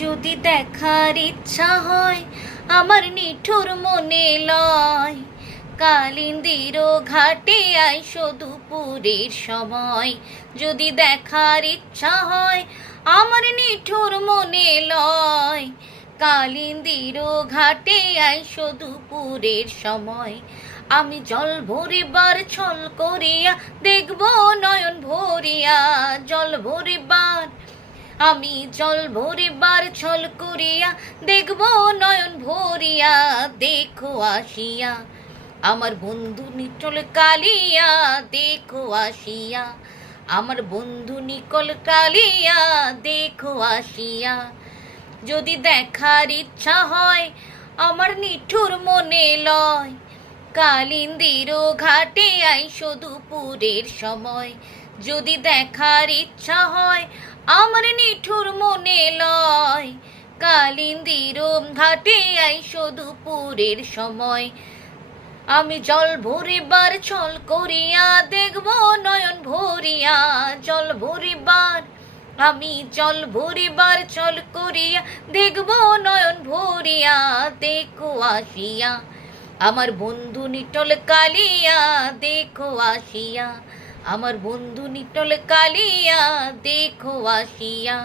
যদি দেখার ইচ্ছা হয় আমার নিঠুর মনে লয়, কালিন্দির ঘাটে আইসো দুপুরের সময়। যদি দেখার ইচ্ছা হয় আমার নিঠুর মনে লয়, কালিন্দির ঘাটে আইসো দুপুরের সময়। আমি জল ভরিবার ছল করিয়া দেখব নয়ন ভরিয়া, জল ভরিবার আমি জল ভরিবার ছল করিয়া দেখব নয়ন ভরিয়া। দেখো আসিয়া আমার বন্ধু নিটল কালিয়া, দেখো আসিয়া আমার বন্ধু নিকল কালিয়া, দেখো আসিয়া। যদি দেখার ইচ্ছা হয় আমার নিঠুর মনে লয়, কালিন্দির ঘাটে আইসো দুপুরের সময়। যদি দেখার ইচ্ছা হয় আমার নিঠুর মনে লয়, কালিন্দির ঘাটে আইসো দুপুরের সময়। আমি জল ভরিবার ছল করিয়া দেখব নয়ন ভরিয়া, জল ভরিবার আমি জল ভরিবার ছল করিয়া দেখব নয়ন ভরিয়া। দেখো আসিয়া আমার বন্ধু নিটল কালিয়া, দেখো আসিয়া আমার বন্ধু নিটল কালিয়া, দেখো আসিয়া।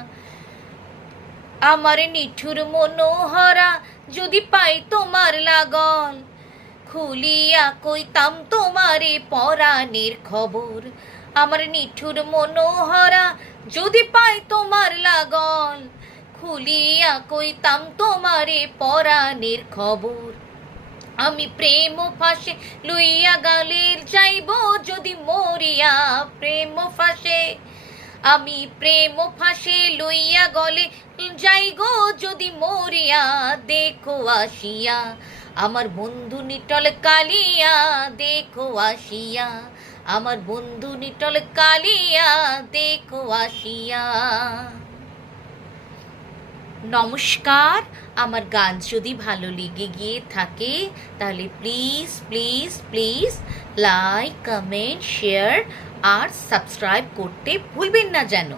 আমার নিঠুর মনোহরা যদি পাই তোমার লাগল, খুলিয়া কইতাম তোমারে পরাণের খবর। আমার নিঠুর মনোহরা যদি পাই তোমার লাগল, খুলিয়া কইতাম তোমারে পরাণের খবর। আমি প্রেম ফাঁসে লইয়া গালের যাইব যদি মরিয়া, প্রেম ফাঁসে আমি প্রেম ফাঁসে লইয়া গলে যাই গো যদি মরিয়া। দেখো আসিয়া আমার বন্ধু নিটল কালিয়া, দেখো আসিয়া আমার বন্ধু নিটল কালিয়া, দেখো আসিয়া। নমস্কার। আমার গান যদি ভালো লেগে গিয়ে থাকে তাহলে please please please like, comment, share আর সাবস্ক্রাইব করতে ভুলবেন না যেন।